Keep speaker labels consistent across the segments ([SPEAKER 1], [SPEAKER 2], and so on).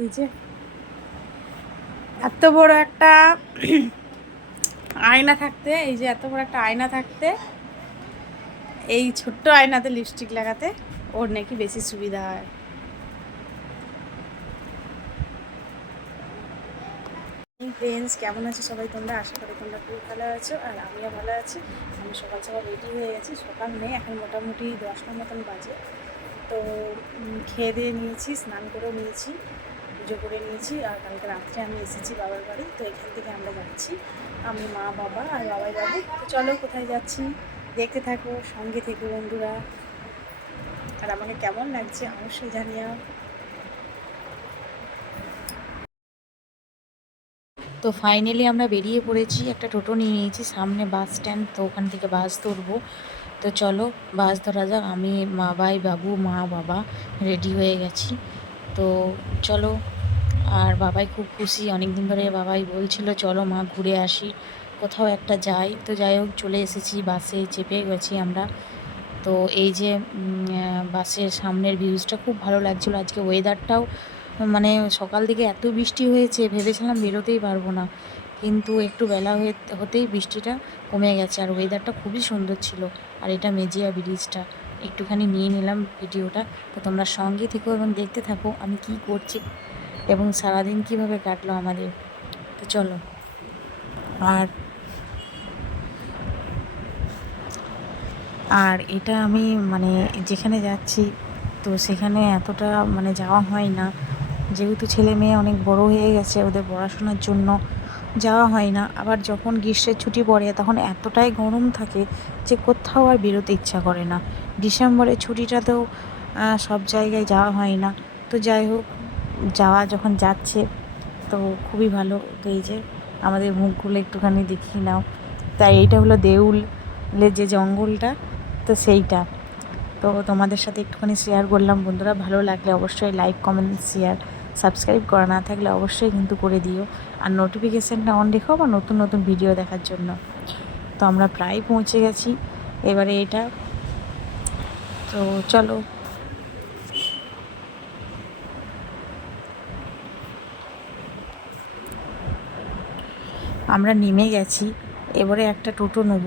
[SPEAKER 1] এই যে, এত বড় একটা আয়না থাকতে, এই যে এত বড় একটা আয়না থাকতে, এই ছোট্ট আয়নাতে লিপস্টিক লাগাতে ওর নাকি বেশি সুবিধা হয়। ফ্রেন্ডস কেমন আছো সবাই তোমরা? আশা করি তোমরা খুব ভালো আছো আর আমিও ভালো আছি। আমি সকাল সকাল রেডি হয়ে গেছি, সকাল নেই, এখন মোটামুটি দশটার মতন বাজে। তো খেয়ে দিয়ে নিয়েছি, স্নান করেও নিয়েছি। পুজো করে নিয়েছি আর কালকে রাত্রে আমি এসেছি বাবার বাড়ি, তো এখান থেকে আমরা যাচ্ছি। আমি, মা, বাবা আর বাবাই বাবু। তো চলো কোথায় যাচ্ছি? দেখতে থাকো, সঙ্গে থেকে বন্ধুরা। আর আমাকে কেমন লাগছে অবশ্যই জানিও।
[SPEAKER 2] তো ফাইনালি আমরা বেরিয়ে পড়েছি, একটা টোটো নিয়ে নিয়েছি, সামনে বাস স্ট্যান্ড তো ওখান থেকে বাস ধরবো। তো চলো বাস ধরা যাক, আমি মা ভাই বাবু, মা, বাবা রেডি হয়ে গেছি। তো চলো, আর বাবাই খুব খুশি। অনেক দিন ধরে বাবাই বলছিল, চলো মা, ঘুরে আসি। কোথাও একটা যাই। তো যাই হোক, চলে এসেছি, বাসে চেপে গেছি আমরা। তো এই যে বাসের সামনের ভিউজটা খুব ভালো লাগছিল। আজকে ওয়েদারটাও মানে সকাল থেকে এত বৃষ্টি হয়েছে, ভেবেছিলাম বেরোতেই পারব না। কিন্তু একটু বেলা হয়ে, হতেই বৃষ্টিটা কমে গেছে, আর ওয়েদারটা খুবই সুন্দর ছিল। আর এটা মেজিয়া ব্রিজটা একটুখানি নিয়ে নিলাম ভিডিওটা। তো তোমরা সঙ্গে থেকো এবং দেখতে থাকো আমি কি করছি এবং সারাদিন কীভাবে কাটলো আমাদের। তো চলো। আর আর এটা আমি মানে যেখানে যাচ্ছি, তো সেখানে এতটা মানে যাওয়া হয় না। যেহেতু ছেলে মেয়ে অনেক বড় হয়ে গেছে ওদের পড়াশোনার জন্য যাওয়া হয় না। আবার যখন গ্রীষ্মের ছুটি পড়ে তখন এতটাই গরম থাকে যে কোথাও আর বেরোতে ইচ্ছা করে না। ডিসেম্বরের ছুটিটাতেও আহ, সব জায়গায় যাওয়া হয় না। তো যাই হোক যাওয়া যখন যাচ্ছে তো খুবই ভালো। তো এই যে আমাদের মুখগুলো একটুখানি দেখিয়ে নাও। তাই এইটা হলো দেউলের যে জঙ্গলটা তো সেইটা। তো তোমাদের সাথে একটুখানি শেয়ার করলাম। বন্ধুরা ভালো লাগলে অবশ্যই লাইক কমেন্ট শেয়ার সাবস্ক্রাইব করা না থাকলে অবশ্যই কিন্তু করে দিও। আর নোটিফিকেশানটা অন রেখো বা নতুন নতুন ভিডিও দেখার জন্য। তো আমরা প্রায় পৌঁছে গেছি। এবারে এটা। তো চলো। আমরা নেমে গেছি। এবারে একটা টোটো নেব।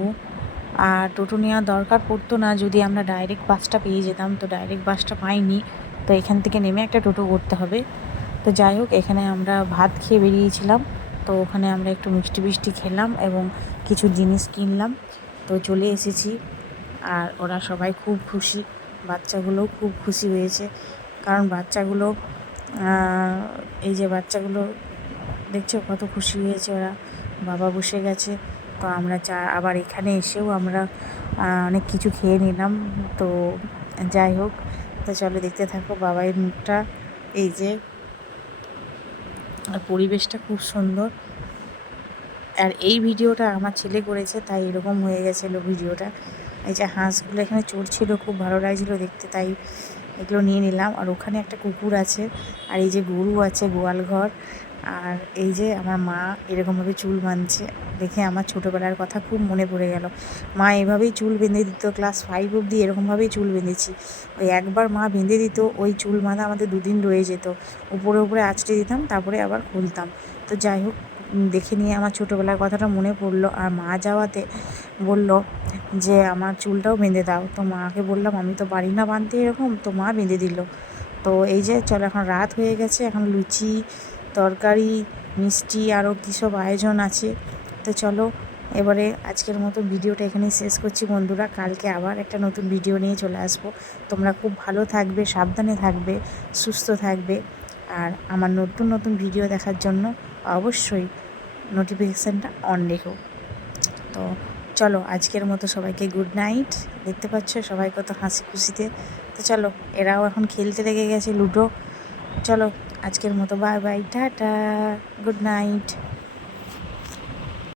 [SPEAKER 2] আর টোটো নেওয়ার দরকার পড়তো না। যদি আমরা ডাইরেক্ট বাসটা পেয়ে যেতাম, তো ডাইরেক্ট বাসটা পাইনি, তো এখান থেকে নেমে একটা টোটো করতে হবে। তো যাই হোক, এখানে আমরা ভাত খেয়ে বেরিয়েছিলাম। তো ওখানে আমরা একটু মিষ্টি মিষ্টি খেলাম এবং কিছু জিনিস কিনলাম। তো চলে এসেছি আর ওরা সবাই খুব খুশি। বাচ্চাগুলোও খুব খুশি হয়েছে। কারণ বাচ্চাগুলো এই যে বাচ্চাগুলো দেখছ কত খুশি হয়েছে ওরা। বাবা বসে গেছে। তো আমরা চা, আবার এখানে এসেও আমরা অনেক কিছু খেয়ে নিলাম। তো যাই হোক, তো চলো দেখতে থাকো বাবাইয়ের মুখটা। এই যে আর পরিবেশটা খুব সুন্দর। আর এই ভিডিওটা আমার ছেলে করেছে, তাই এরকম হয়ে গেছিল ভিডিওটা। এই যে হাঁসগুলো এখানে চড়ছিল, খুব ভালো লাগছিল দেখতে, তাই এগুলো নিয়ে নিলাম। আর ওখানে একটা কুকুর আছে, আর এই যে গরু আছে গোয়াল ঘর, আর এই যে আমার মা এরকমভাবে চুল বাঁধছে। দেখে আমার ছোটোবেলার কথা খুব মনে পড়ে গেল। মা এভাবেই চুল বেঁধে দিত, ক্লাস ফাইভ অবধি এরকমভাবেই চুল বেঁধেছি। ওই একবার মা বেঁধে দিত, ওই চুল বাঁধা আমাদের দুদিন রয়ে যেত। উপরে উপরে আঁচড়ে দিতাম, তারপরে আবার খুলতাম। তো যাই হোক দেখে নিয়ে আমার ছোটোবেলার কথাটা মনে পড়ল। আর মা যাওয়াতে বলল যে, আমার চুলটাও বেঁধে দাও। তো মাকে বললাম, আমি তো পারি না বাঁধতে এরকম। তো মা বেঁধে দিল। তো এই যে, চলো এখন রাত হয়ে গেছে, এখন লুচি, তরকারি, মিষ্টি আরও কী সব আয়োজন আছে। তো চলো, এবারে আজকের মতো ভিডিওটা এখানেই শেষ করছি বন্ধুরা। কালকে আবার একটা নতুন ভিডিও নিয়ে চলে আসব। তোমরা খুব ভালো থাকবে, সাবধানে থাকবে, সুস্থ থাকবে। আর আমার নতুন নতুন ভিডিও দেখার জন্য অবশ্যই নোটিফিকেশানটা অন রেখো। তো চলো, আজকের মতো সবাইকে গুড নাইট দেখতে পাচ্ছ, সবাই কত হাসি খুশিতে তো চলো, এরাও এখন খেলতে লেগে গেছে লুডো। চলো, আজকের মতো bye bye tata good night